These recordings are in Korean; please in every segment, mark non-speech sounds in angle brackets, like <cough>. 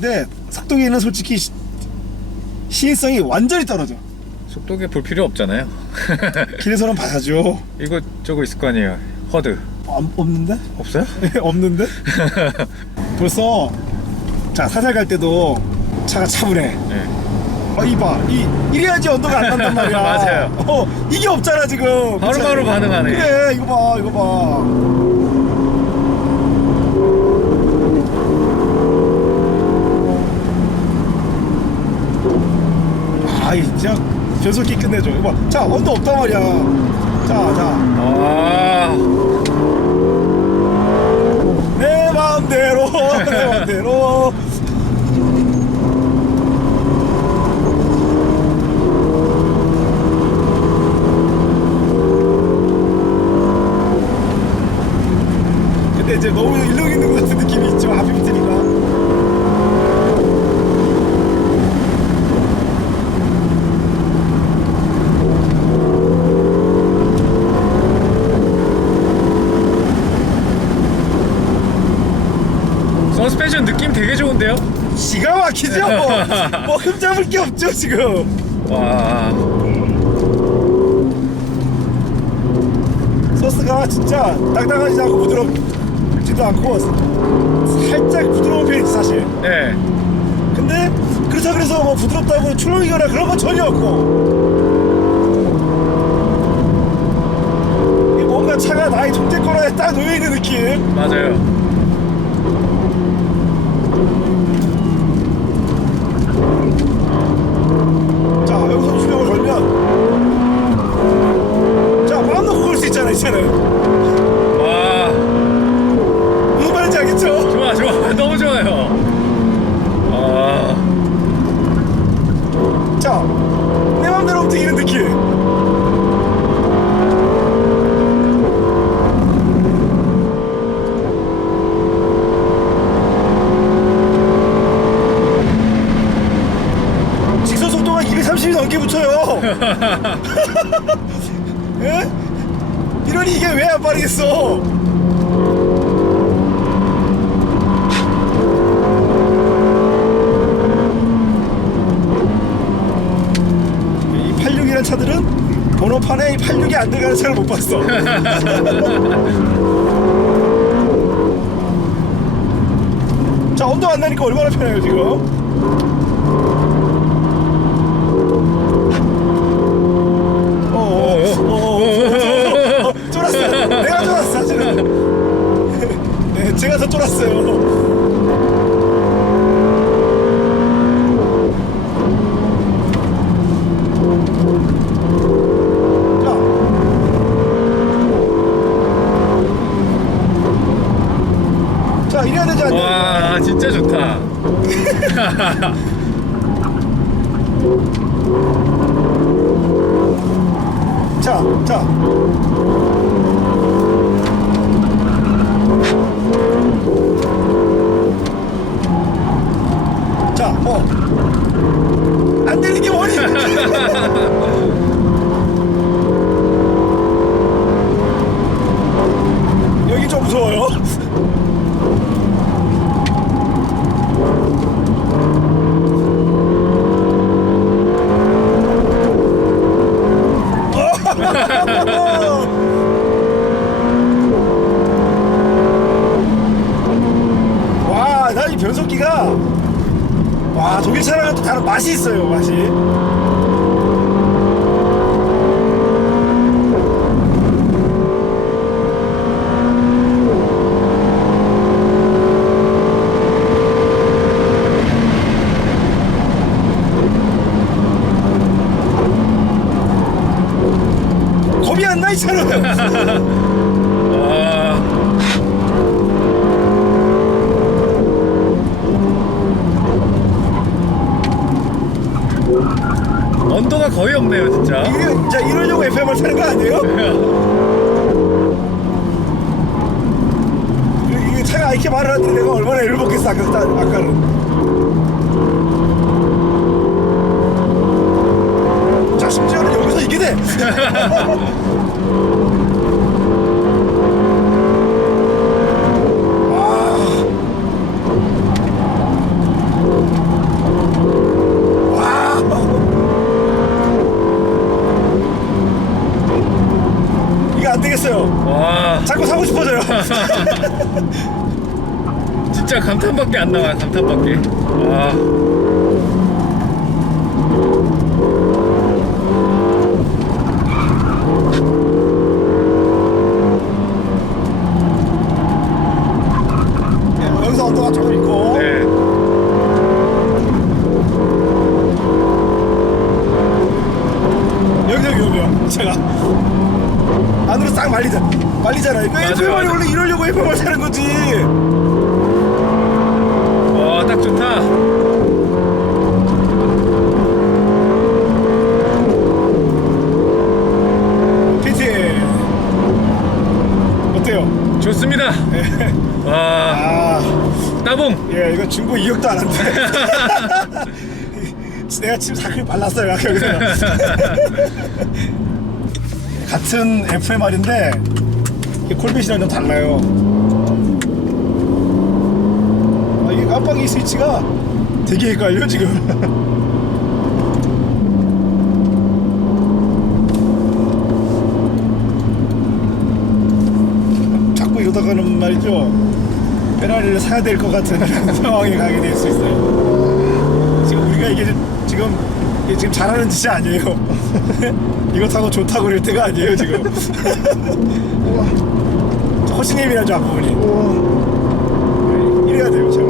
근데 속도계는 솔직히 시, 시인성이 완전히 떨어져. 속도계 볼 필요 없잖아요. <laughs> 길에서는 봐야죠. 이거 저거 있을 거 아니에요. 허드 어, 없는데? 없어요? <laughs> 없는데? <laughs> 벌써 자 사살 갈 때도 차가 차분해. 네. 어, 이봐, 이 이래야지 언더가 안 난단 말이야. 맞아요. 어, 이게 없잖아 지금. 바로바로 그치? 반응하네. 그래, 이거 봐, 이거 봐. 아, 이 진짜 변속기 끝내줘. 이거 봐. 자, 언더 없단 말이야. 자, 자. 아 내 마음대로, 내 마음대로. 근데 이제 너무 일렁 있는 것 같은 느낌이 앞에 밑으니까. 서스펜션 느낌 되게 좋은데요? 기가 막히죠? 뭐, <laughs> 뭐 흠잡을 게 없죠, 지금. 와 소스가 진짜 딱딱하지 않고 부드럽지도 않고 살짝 부드러운 편이지 사실 네. 근데 그렇다 그래서 뭐 부드럽다고 출렁이거나 그런 건 전혀 없고 이게 뭔가 차가 나의 통제권에 딱 놓여있는 느낌 맞아요. 자 여기서 주명을 걸면 자 마음 놓고 걸수 있잖아 이제는 와 무슨 말인지 알겠죠? 좋아 좋아 너무 좋아요. 아 자, 내 맘대로 움직이는 느낌. 직선 속도가 230이 넘게 붙어요. 예? 이러니 이게 왜 안 빠르겠어? 이 86이라는 차들은 번호판에 이 86이 안 들어가는 차를 못 봤어. 자, 언더 안 나니까 얼마나 편해요, 지금. 어, 어, 어, 어, 어, 어. 내가 쫄았어, 사실은. 네, 제가 더 쫄았어요. ハハハ。 이렇게 말을 하더니 내가 얼마나 애를 먹겠어 아까, 아까는 자 심지어는 여기서 이게 돼안 <laughs> 아! <laughs> 되겠어요. 와. 자꾸 사고 싶어져요. <laughs> 진짜 감탄밖에 안 나와 감탄밖에 아 예, 여기서 언더가 조금 있고. 네. 여기서. 제가 안으로 싹 말리자. 말리잖아. 맞아요, FMR이 맞아요. 원래 이러려고 FMR 사는 거지. 좋다. 좋습니다. 와, 아, 따봉. 예, 이거 중고 2억도 안 한대. <laughs> 내가 지금 사클 발랐어요, 여기서. 같은 FMR인데 이 콜빗이랑 좀 달라요. 아, 이게 깜빡이 스위치가 되게 헷갈려 지금. <laughs> 자꾸 이러다가는 말이죠. 페라리를 사야 될 것 같은 <laughs> 상황에 가게 될 수 있어요. 지금 우리가 이게 지금 이게 지금 잘하는 짓이 아니에요. <laughs> 이거 타고 좋다고 그럴 때가 아니에요 지금. 허신님이라죠 앞부분이. 이래야 돼요 제가.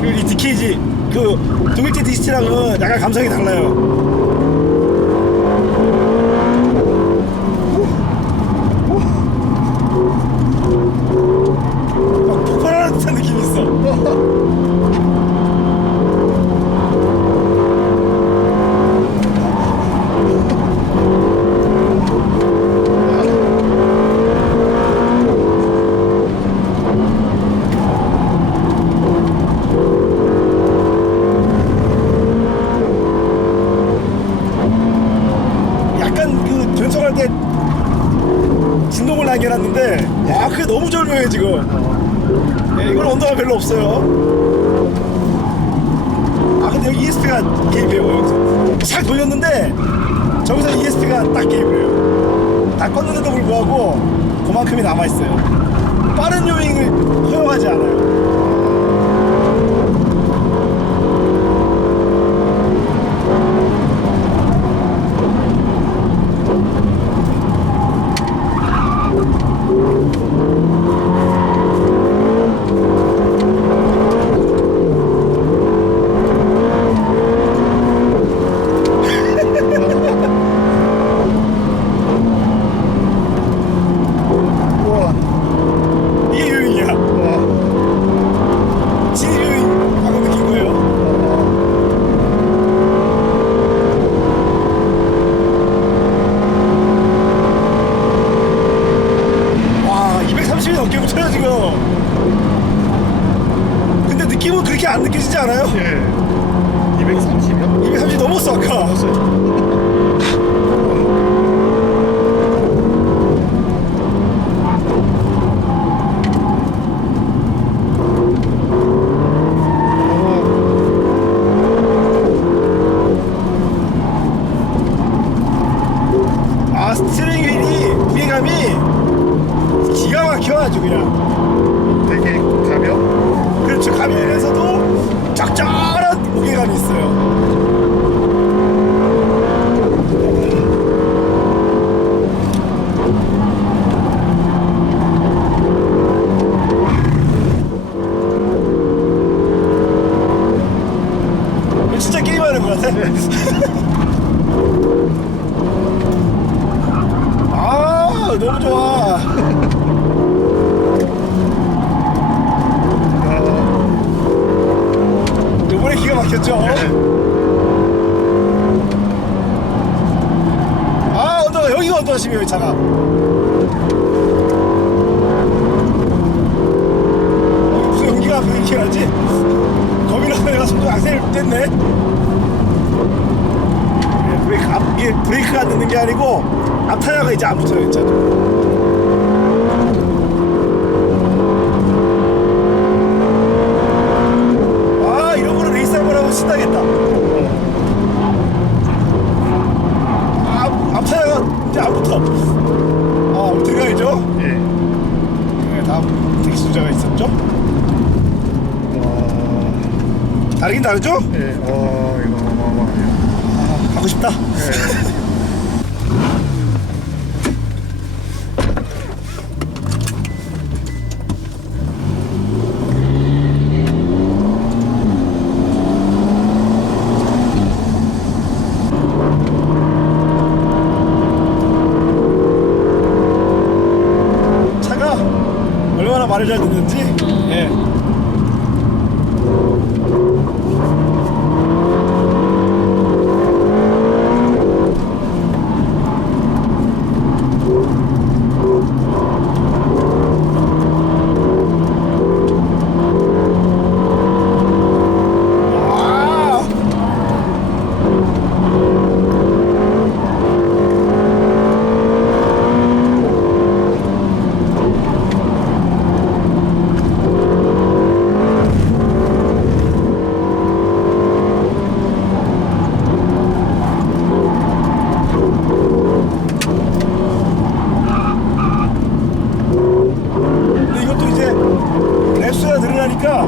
그리고 이 DKG 그 동일제 디스트랑은 약간 감성이 달라요. 막 폭발하는 듯한 느낌이 있어. 약간 그 전송할 때 진동을 나게 해놨는데 와 그게 너무 절묘해 지금 네, 이건 언더가 별로 없어요. 아 근데 여기 ESP가 개입해요. 살 돌렸는데 저기서 ESP가 딱 개입을 해요. 다 껐는데도 불구하고 그만큼이 남아 있어요. 빠른 요잉을 허용하지 않아요 이게 요잉이야 진 요잉 방금 느낀 거예요 와 230이 넘게 붙어요 지금 근데 느낌은 그렇게 안 느껴지지 않아요? 예. 230이요? 230 넘었어 아까 아 스트링 휠이 무게감이 기가 막혀 아주 그냥 되게 가벼? 그렇죠 가면에서도 쫙쫙한 무게감이 있어요 게임하는 것 같아. <laughs> 아 너무 좋아. 요번에 기가 막혔죠? 아 언더가 여기가 여기 차가? 어, 무슨 연기가 이렇게 나지? 거기로 내가 손좀 악셀 뗐네 이게 브레이크가 안 되는 게 아니고 앞 타이어가 이제 안 붙어요 진짜 아 이런 거는 레이스 한번 하면 신나겠다 앞, 앞 타이어가 이제 안 붙어. 아, 들어가야죠. 예. 네, 다음 택시 주자가 있었죠. 와. 다르긴 다르죠? 예. 와 이거 어마어마하네요. 아, 가고 싶다. 예. 차가 얼마나 말을 잘 듣는지. 예. 와! 근데 이것도 이제 랩수가 늘어나니까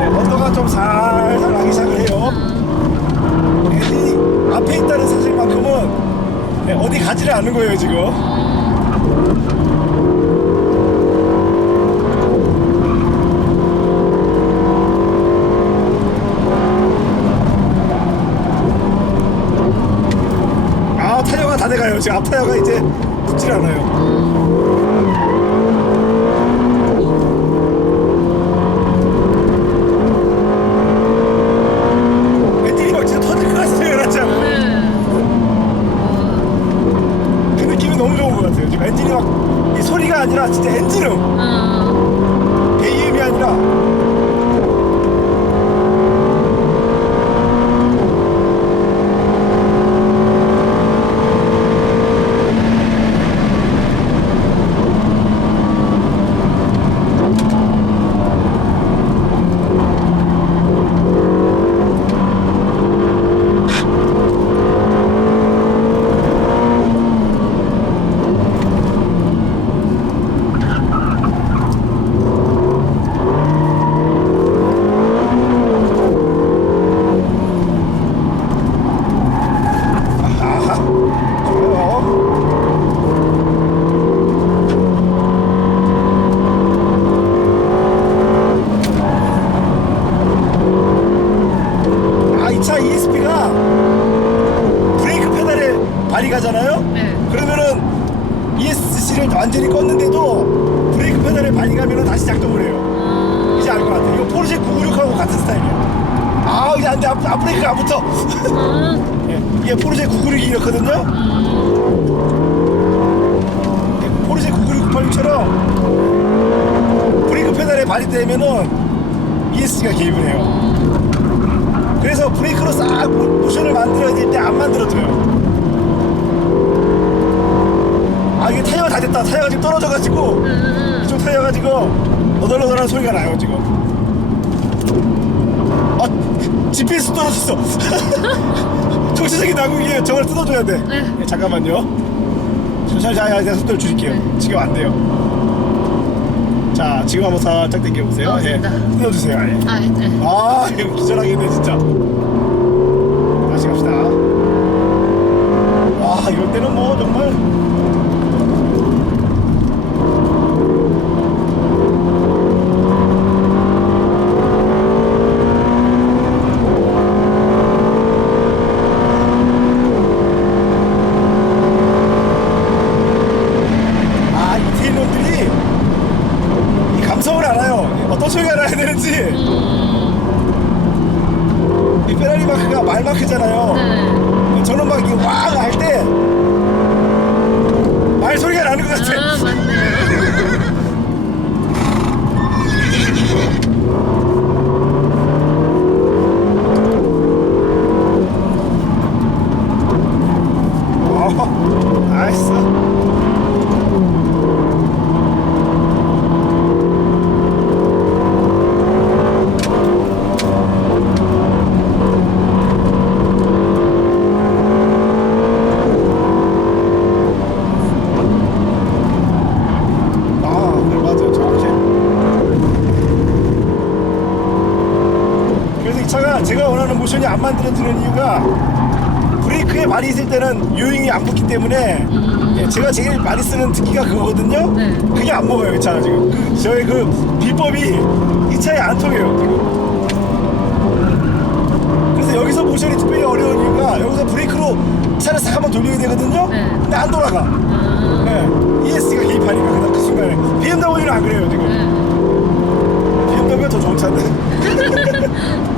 예, 언더가 좀 살살 나기 시작을 해요. 애들이 앞에 있다는 사실만큼은 예, 어디 가지를 않는 거예요 지금. 아다 돼가요. 지금 앞 타이어가 이제 붙질 않아요. 엔진이 막 진짜 터질 것 같아요, 그렇지 않아요? 네. 그 느낌이 너무 좋은 것 같아요. 지금 엔진이 막 이 소리가 아니라 진짜 엔진음, 어. AM이 아니라 아하, 좋아요. 아, 이 차 ESP가 브레이크 발이 가잖아요? 네. 그러면은 ESC를 완전히 껐는데도 브레이크 페달에 발이 가면은 다시 작동을 해요. 어. 이제 알 것 같아. 이거 포르쉐 996하고 같은 스타일이야. 아, 이게 안 돼. 앞, 앞브레이크가 안 붙어. 어. 예, 이게 포르쉐 996이 이렇거든요. 예, 포르쉐 996 98처럼 브레이크 페달에 발이 떼면은 ESC가 개입을 해요. 그래서 브레이크로 싹 모- 모션을 만들어야 될 때 안 만들어줘요. 아 이게 타이어가 다 됐다. 타이어가 지금 떨어져가지고 음. 이쪽 타이어가 지금 어덜어덜한 소리가 나요 지금. 아 GPS 떨어졌어. <laughs> 정치적인 난국이에요. 저걸 뜯어줘야 돼. 네. 예, 잠깐만요. 천천히 자, 제가 속도를 줄일게요. 지금 안 돼요. 자 지금 한번 살짝 당겨보세요. 어, 예, 됐다. 뜯어주세요. 예. 아, 네. 아 이거 기절하겠네 진짜 다시 갑시다 와 이럴 때는 뭐 정말 아 이태인 놈들이 이 감성을 알아요 어떤 소리가 나야 되는지 이 페라리 마크가 말 마크잖아요. 네. 저는 막 이거 와할 때 말 소리가 나는 것 같아. 아, 맞네요. 어, 나이스. 모션이 안 만들어지는 이유가 발이 있을 때는 요잉이 안 붙기 때문에 예, 제가 제일 많이 쓰는 특기가 그거거든요. 네. 그게 안 먹어요, 이 차가 지금. 그, 저의 그 비법이 이 차에 안 통해요, 지금. 그래서 여기서 모션이 특별히 어려운 이유가 여기서 브레이크로 차를 싹 한번 돌려야 되거든요. 네. 근데 안 돌아가. 아, 네. ES가 개입하니까 그다음 그 순간에 BMW는 안 그래요, 지금. 네. BMW가 더 좋은 차인데. <laughs>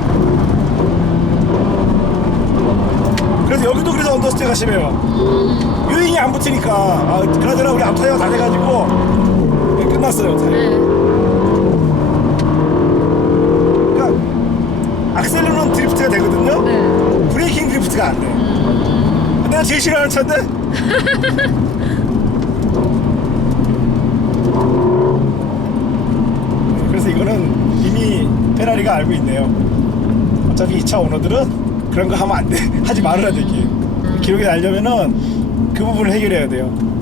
그래서 여기도 그래서 언더스테이가 심해요. 요잉이 안 붙으니까. 아, 그나저나 우리 앞타이어가 다 돼가지고 네, 끝났어요. 네. 그러니까 악셀로는 드리프트가 되거든요. 네. 브레이킹 드리프트가 안 돼. 내가 제일 싫어하는 차인데? <laughs> 그래서 이거는 이미 페라리가 알고 있네요. 어차피 이 차 오너들은 그런 거 하면 안 돼. <laughs> 하지 말아야 되기. 기록에 날려면은 그 부분을 해결해야 돼요.